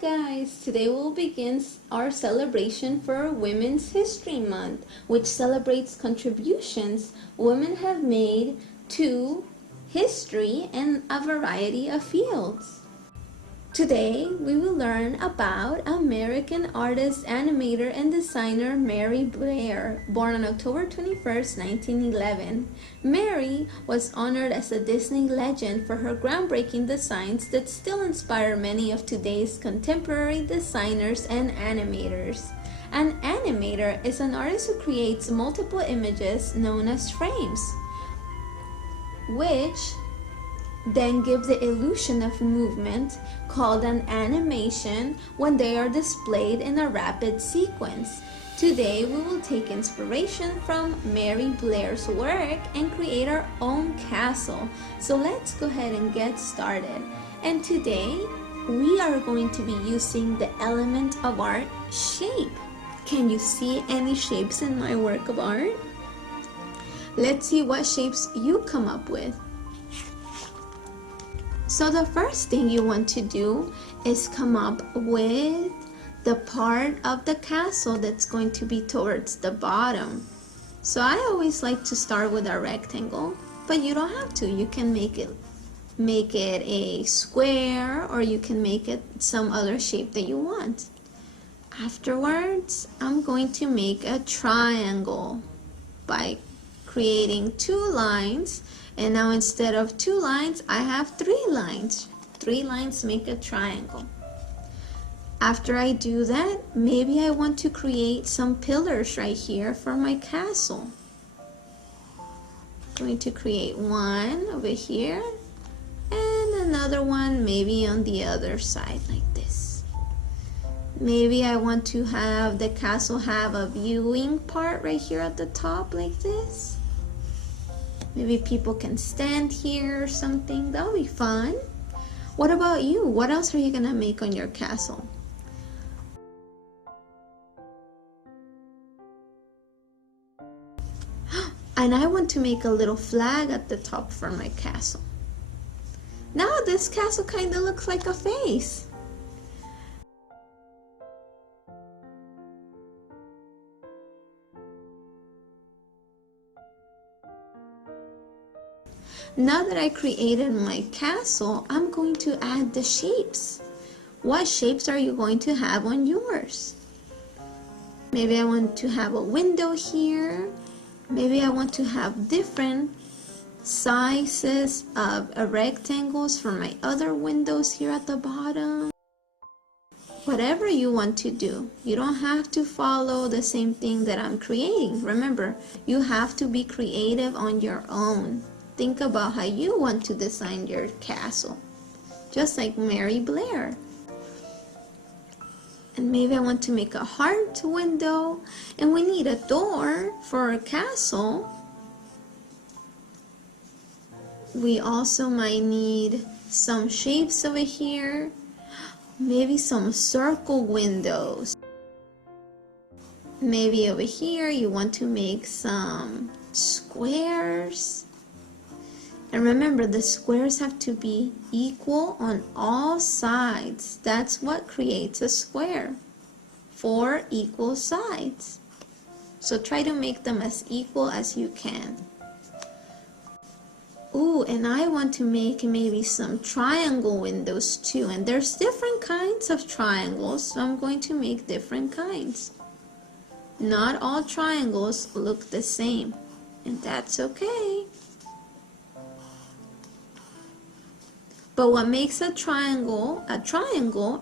guys, today we'll begin our celebration for Women's History Month, which celebrates contributions women have made to history in a variety of fields. Today we will learn about American artist, animator, and designer Mary Blair, born on October 21st, 1911. Mary was honored as a Disney legend for her groundbreaking designs that still inspire many of today's contemporary designers and animators. An animator is an artist who creates multiple images known as frames, which then give the illusion of movement, called an animation, when they are displayed in a rapid sequence. Today we will take inspiration from Mary Blair's work and create our own castle. So let's go ahead and get started. And today we are going to be using the element of art, shape. Can you see any shapes in my work of art? Let's see what shapes you come up with. So the first thing you want to do is come up with the part of the castle that's going to be towards the bottom. So I always like to start with a rectangle, but you don't have to. You can make it a square, or you can make it some other shape that you want. Afterwards, I'm going to make a triangle by creating two lines. And now instead of two lines, I have three lines. Three lines make a triangle. After I do that, maybe I want to create some pillars right here for my castle. I'm going to create one over here and another one maybe on the other side like this. Maybe I want to have the castle have a viewing part right here at the top like this. Maybe people can stand here or something. That'll be fun. What about you? What else are you gonna make on your castle? And I want to make a little flag at the top for my castle. Now this castle kind of looks like a face. Now that I created my castle, I'm going to add the shapes. What shapes are you going to have on yours? Maybe I want to have a window here. Maybe I want to have different sizes of rectangles for my other windows here at the bottom. Whatever you want to do, you don't have to follow the same thing that I'm creating. Remember, you have to be creative on your own. Think about how you want to design your castle, just like Mary Blair. And maybe I want to make a heart window, and we need a door for a castle. We also might need some shapes over here, maybe some circle windows. Maybe over here you want to make some squares. And remember, the squares have to be equal on all sides. That's what creates a square. 4 equal sides. So try to make them as equal as you can. Ooh, and I want to make maybe some triangle windows too. And there's different kinds of triangles, so I'm going to make different kinds. Not all triangles look the same, and that's okay. But what makes a triangle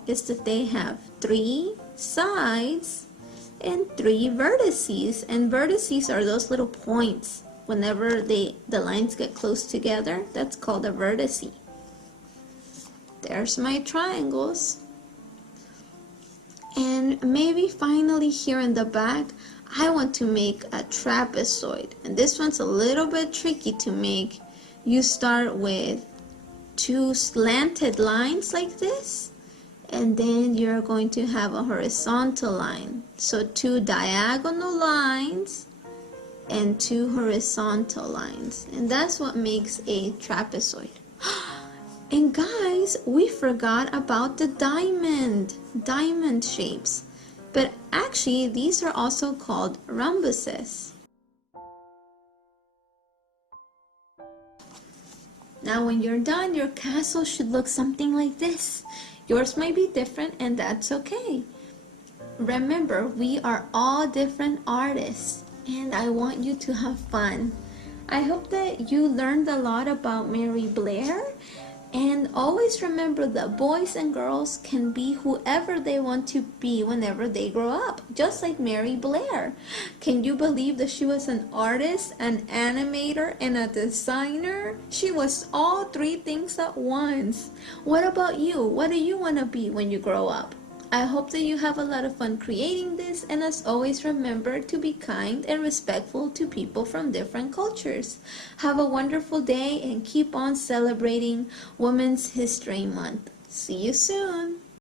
is that they have 3 sides and 3 vertices. And vertices are those little points. Whenever the lines get close together, that's called a vertice. There's my triangles. And maybe finally here in the back, I want to make a trapezoid. And this one's a little bit tricky to make. You start with 2 slanted lines like this, and then you're going to have a horizontal line. So 2 diagonal lines and 2 horizontal lines, and that's what makes a trapezoid. And guys, we forgot about the diamond shapes. But actually, these are also called rhombuses. Now when you're done, your castle should look something like this. Yours might be different, and that's okay. Remember, we are all different artists, and I want you to have fun. I hope that you learned a lot about Mary Blair, and always remember that boys and girls can be whoever they want to be whenever they grow up, just like Mary Blair. Can you believe that she was an artist, an animator, and a designer? She was all three things at once. What about you? What do you want to be when you grow up? I hope that you have a lot of fun creating this, and as always, remember to be kind and respectful to people from different cultures. Have a wonderful day and keep on celebrating Women's History Month. See you soon!